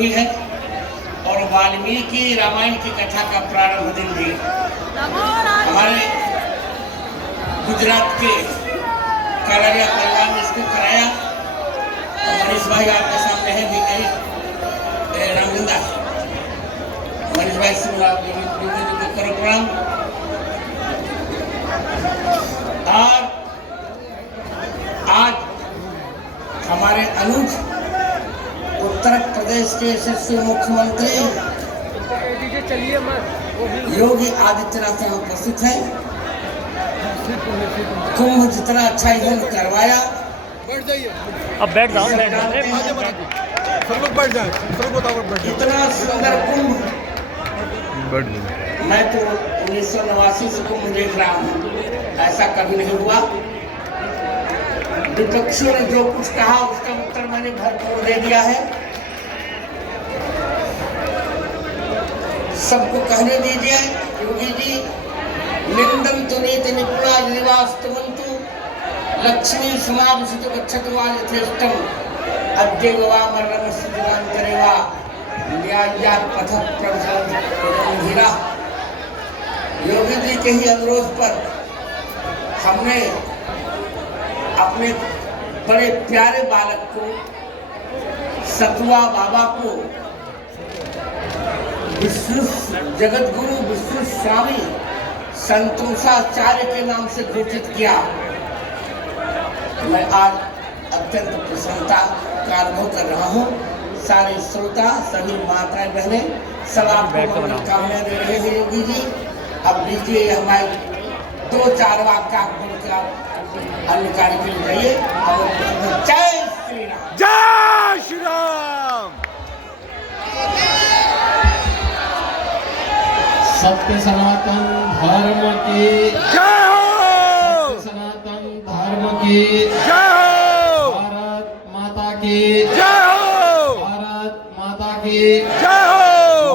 ही है और वाल्मीकि रामायण की कथा का प्रारंभ दिन भी हमारे गुजरात के कालरिया परिवार ने इसको कराया। मनीष भाई आपके सामने है रामगंदा, मनीष भाई से करो प्रणाम। और आज हमारे अनुज उत्तर प्रदेश के यशस्वी मुख्यमंत्री योगी आदित्यनाथ यहाँ उपस्थित है। कुंभ जितना अच्छा इन्होंने करवाया, बैठ जाइए, अब बैठ जाओ, सब लोग बैठ जाए, सब लोग बैठ जाए। इतना सुंदर कुंभ बैठ जाइए। मैं तो 1989 से कुंभ देख रहा हूँ, ऐसा कभी नहीं हुआ। विपक्षियों ने जो कुछ कहा उसका उत्तर मैंने भरपूर दे दिया है। सबको कहने दीजिए योगी जी, निंदन तो नीति निपुणा निवास्तवंतु लक्ष्मी समाविष्ट गच्छतु यथेष्टम अद्य वामरणम सुजनांतरेवा न्यायात् पथ प्रवृत्तिरा। योगी जी के ही अनुरोध पर हमने अपने बड़े प्यारे बालक को, सतुआ बाबा को, विष्णु जगत गुरु विष्णु स्वामी संतोषाचार्य के नाम से घोषित किया। मैं आज अत्यंत प्रसन्नता का अनुभव कर रहा हूँ। सारे श्रोता, सभी माताएं बहनें सब आपको कामना दे रहे हैं योगी जी। अब लीजिए हमारे 2-4 वाक्य आप बोलकर अन्य कार्य के लिए जाइए। जय श्री राम, जय श्री राम। सत्य सनातन धर्म की जय हो, सत्य सनातन धर्म की जय हो, भारत माता की जय हो, भारत माता की जय हो,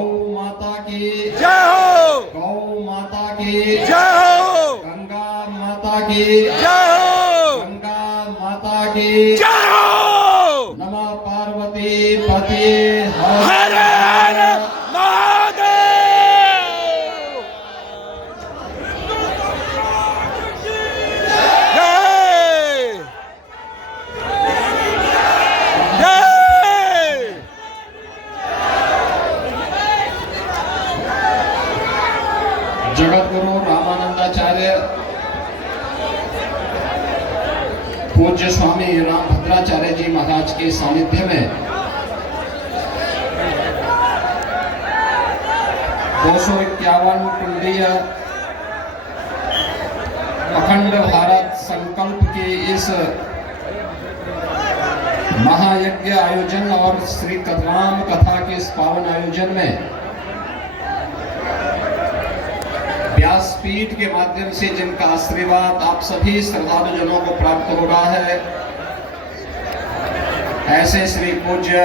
गौ माता की जय हो, गौ माता की जय हो, गंगा माता की जय हो, गंगा माता की जय हो। नमः पार्वती पति हर हर महादेव। जय जय। जगत गुरु रामानंदाचार्य पूज्य स्वामी रामभद्राचार्य जी महाराज के सानिध्य में 251 कुंडीय अखंड भारत संकल्प के इस महायज्ञ आयोजन और श्री कदराम कथा के इस पावन आयोजन में व्यासपीठ के माध्यम से जिनका आशीर्वाद आप सभी श्रद्धालु जनों को प्राप्त हो रहा है, ऐसे श्री पूज्य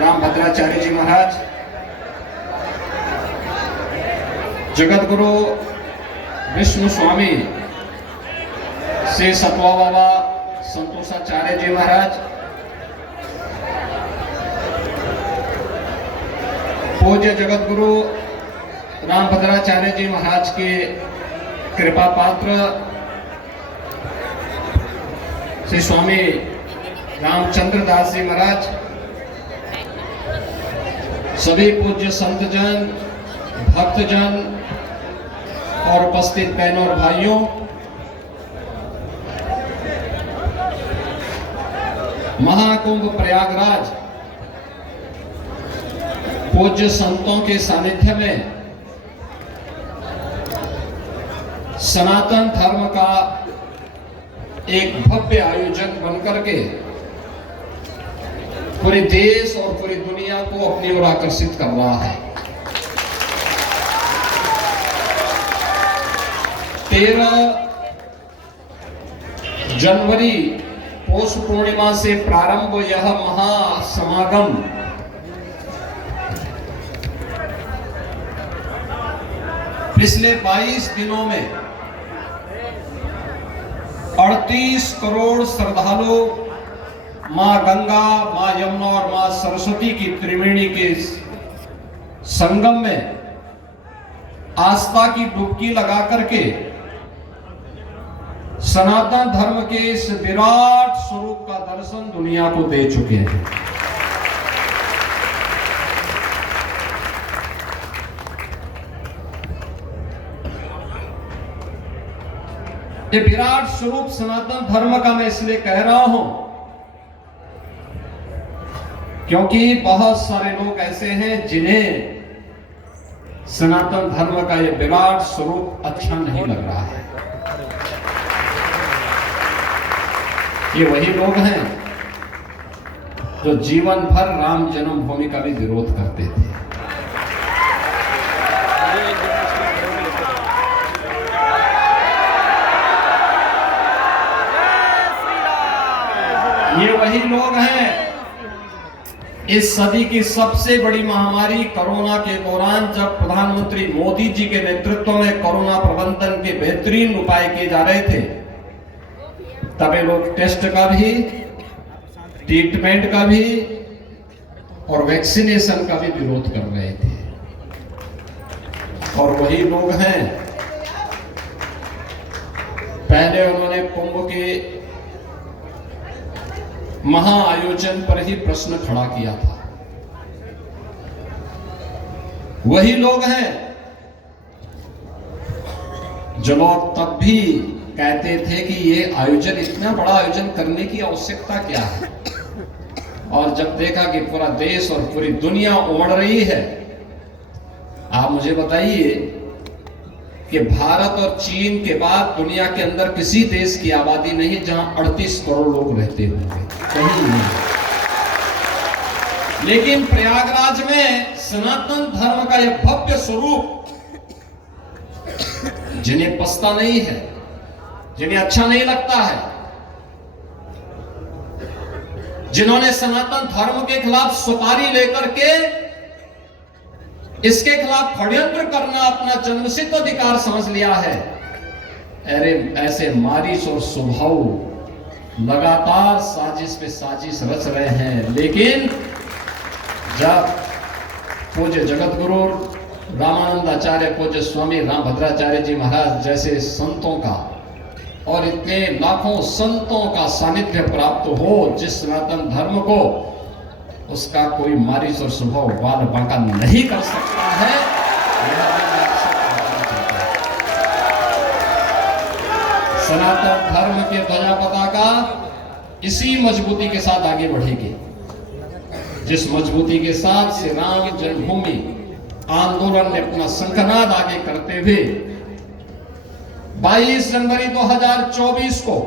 रामभद्राचार्य जी महाराज, जगत गुरु विष्णु स्वामी श्री सतवा बाबा संतोषाचार्य जी महाराज, पूज्य जगत गुरु रामभद्राचार्य जी महाराज के कृपा पात्र श्री स्वामी रामचंद्र दास जी महाराज, सभी पूज्य संतजन, भक्तजन और उपस्थित बहनों और भाइयों, महाकुंभ प्रयागराज पूज्य संतों के सानिध्य में सनातन धर्म का एक भव्य आयोजन बनकर के पूरे देश और पूरी दुनिया को अपनी ओर आकर्षित कर रहा है। 13 जनवरी पौष पूर्णिमा से प्रारंभ यह महासमागम पिछले 22 दिनों में 38 करोड़ श्रद्धालु मां गंगा, मां यमुना और मां सरस्वती की त्रिवेणी के संगम में आस्था की डुबकी लगा करके सनातन धर्म के इस विराट स्वरूप का दर्शन दुनिया को दे चुके हैं। ये विराट स्वरूप सनातन धर्म का मैं इसलिए कह रहा हूं क्योंकि बहुत सारे लोग ऐसे हैं जिन्हें सनातन धर्म का ये विराट स्वरूप अच्छा नहीं लग रहा है। ये वही लोग हैं जो जीवन भर राम जन्मभूमि का भी विरोध करते थे। ये वही लोग हैं इस सदी की सबसे बड़ी महामारी कोरोना के दौरान जब प्रधानमंत्री मोदी जी के नेतृत्व में कोरोना प्रबंधन के बेहतरीन उपाय किए जा रहे थे, तब ये लोग टेस्ट का भी, ट्रीटमेंट का भी और वैक्सीनेशन का भी विरोध कर रहे थे। और वही लोग हैं पहले उन्होंने कुंभ के महाआयोजन पर ही प्रश्न खड़ा किया था। वही लोग हैं जो लोग तब भी कहते थे कि ये आयोजन, इतना बड़ा आयोजन करने की आवश्यकता क्या है, और जब देखा कि पूरा देश और पूरी दुनिया उमड़ रही है। आप मुझे बताइए कि भारत और चीन के बाद दुनिया के अंदर किसी देश की आबादी नहीं जहां 38 करोड़ लोग रहते होंगे, कहीं नहीं। लेकिन प्रयागराज में सनातन धर्म का यह भव्य स्वरूप जिन्हें पछता नहीं है, जिन्हें अच्छा नहीं लगता है, जिन्होंने सनातन धर्म के खिलाफ सुपारी लेकर के इसके खिलाफ षड्यंत्र करना अपना जन्मसिद्ध अधिकार समझ लिया है, अरे ऐसे मारिस और स्वभाव लगातार साजिश पे साजिश रच रहे हैं। लेकिन जब पूज्य जगत गुरु रामानंदाचार्य, पूज्य स्वामी रामभद्राचार्य जी महाराज जैसे संतों का और इतने लाखों संतों का सानिध्य प्राप्त हो जिस सनातन धर्म को उसका कोई मारिस और स्वभाव बाल बांका नहीं कर सकता है, सनातन धर्म के ध्वजा पताका इसी मजबूती के साथ आगे बढ़ेगी जिस मजबूती के साथ श्री राम जन्मभूमि आंदोलन ने अपना शंखनाद आगे करते हुए 22 जनवरी 2024 को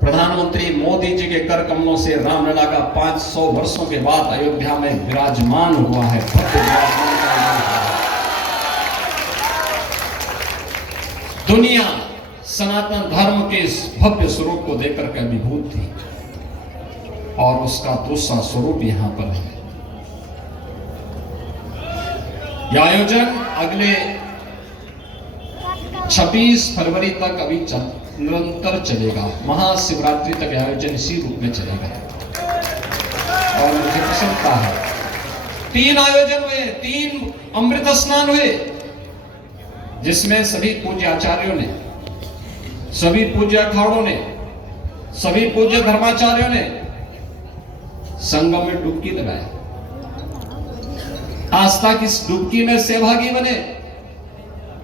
प्रधानमंत्री मोदी जी के कर कमलों से रामलला का 500 वर्षों के बाद अयोध्या में विराजमान हुआ है। दुनिया सनातन धर्म के इस भव्य स्वरूप को देखकर के अभिभूत थी और उसका दूसरा स्वरूप यहां पर है। यह आयोजन अगले 26 फरवरी तक अभी निरंतर चलेगा। महाशिवरात्रि तक आयोजन इसी रूप में चलेगा और मुझे प्रसन्नता है 3 आयोजन हुए, 3 अमृत स्नान हुए जिसमें सभी पूज्य आचार्यों ने, सभी पूज्य अखाड़ों ने, सभी पूज्य धर्माचार्यों ने संगम में डुबकी लगाई, आस्था की डुबकी में सहभागी बने।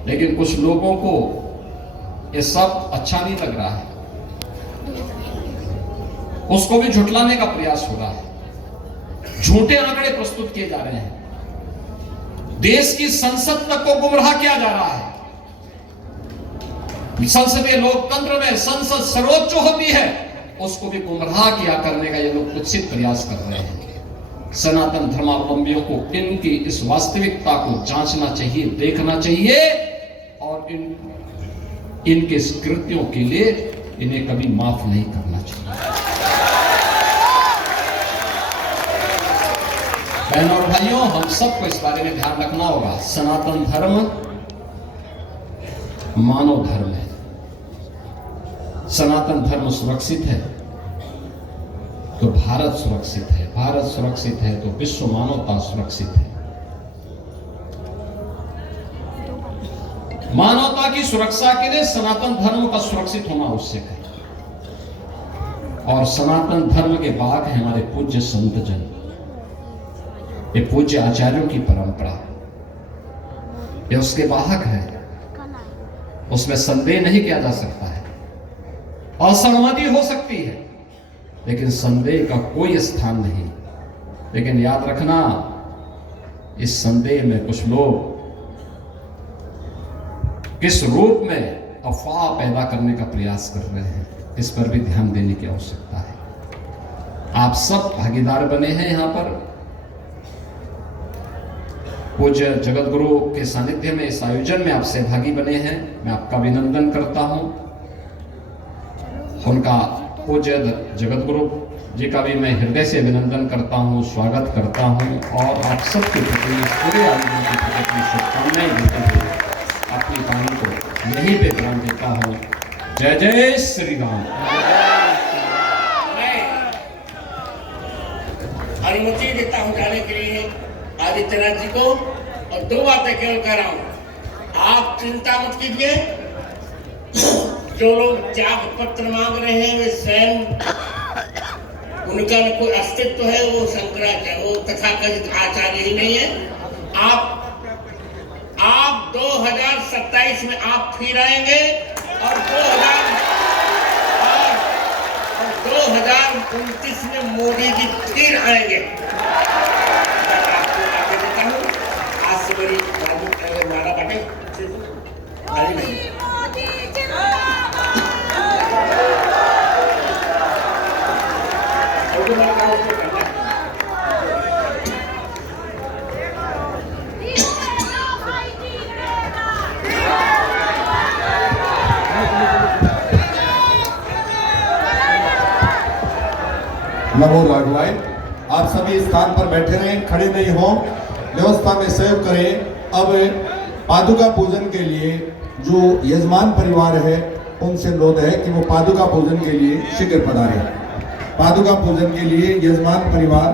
लेकिन कुछ लोगों को ये सब अच्छा नहीं लग रहा है, उसको भी झुठलाने का प्रयास हो रहा है, झूठे आंकड़े प्रस्तुत किए जा रहे हैं, देश की संसद तक को गुमराह किया जा रहा है। संसदीय लोकतंत्र में संसद सर्वोच्च होती है, उसको भी गुमराह किया करने का ये लोग कुत्सित प्रयास कर रहे हैं। सनातन धर्मावलंबियों को इनकी इस वास्तविकता को जांचना चाहिए, देखना चाहिए और इनके कृत्यों के लिए इन्हें कभी माफ नहीं करना चाहिए। बहनों और भाइयों, हम सबको इस बारे में ध्यान रखना होगा। सनातन धर्म मानव धर्म है, सनातन धर्म सुरक्षित है, तो भारत सुरक्षित है। भारत सुरक्षित है तो विश्व मानवता सुरक्षित है। मानवता की सुरक्षा के लिए सनातन धर्म का सुरक्षित होना आवश्यक है। और सनातन धर्म के बाग है हमारे पूज्य संत जन, ये पूज्य आचार्यों की परंपरा, ये उसके वाहक है, उसमें संदेह नहीं किया जा सकता है। असहमति हो सकती है लेकिन संदेह का कोई स्थान नहीं। लेकिन याद रखना, इस संदेह में कुछ लोग किस रूप में अफवाह पैदा करने का प्रयास कर रहे हैं, इस पर भी ध्यान देने की आवश्यकता है। आप सब भागीदार बने हैं। यहां पर पूज्य जगत गुरु के सानिध्य में इस आयोजन में आप सहभागी बने हैं, मैं आपका अभिनंदन करता हूं। उनका पूज्य जगत गुरु जी का भी मैं हृदय से अभिनंदन करता हूं, स्वागत करता हूं और आप सबके प्रति पूरे आयोजन के प्रति शुभकामनाएं देते हुए अपनी वाणी को यहीं पे विराम देता हूं। जय जय श्री राम। मैं अनुमति देता हूं जाने के लिए आदित्यनाथ जी को, और दो बातें केवल कह रहा हूं। आप चिंता मत कीजिए, जो लोग त्याग पत्र मांग रहे हैं वे स्वयं, उनका न कोई अस्तित्व है, वो शंकराचार्य, वो तथाकथित आचार्य ही नहीं है। आप 2027 में आप फिर आएंगे और 2029 में मोदी जी फिर आएंगे। मैं आपको आगे देता हूँ। आज से बड़ी माला बाटे अरे नहीं, और जो मैंने कहा उसको करना है। नमो राघवाय। आप सभी स्थान पर बैठे रहें, खड़े नहीं हो, व्यवस्था में सहयोग करें। अब पादुका पूजन के लिए जो यजमान परिवार है उनसे अनुरोध है कि वो पादुका पूजन के लिए शीघ्र पधारें। पादुका पूजन के लिए यजमान परिवार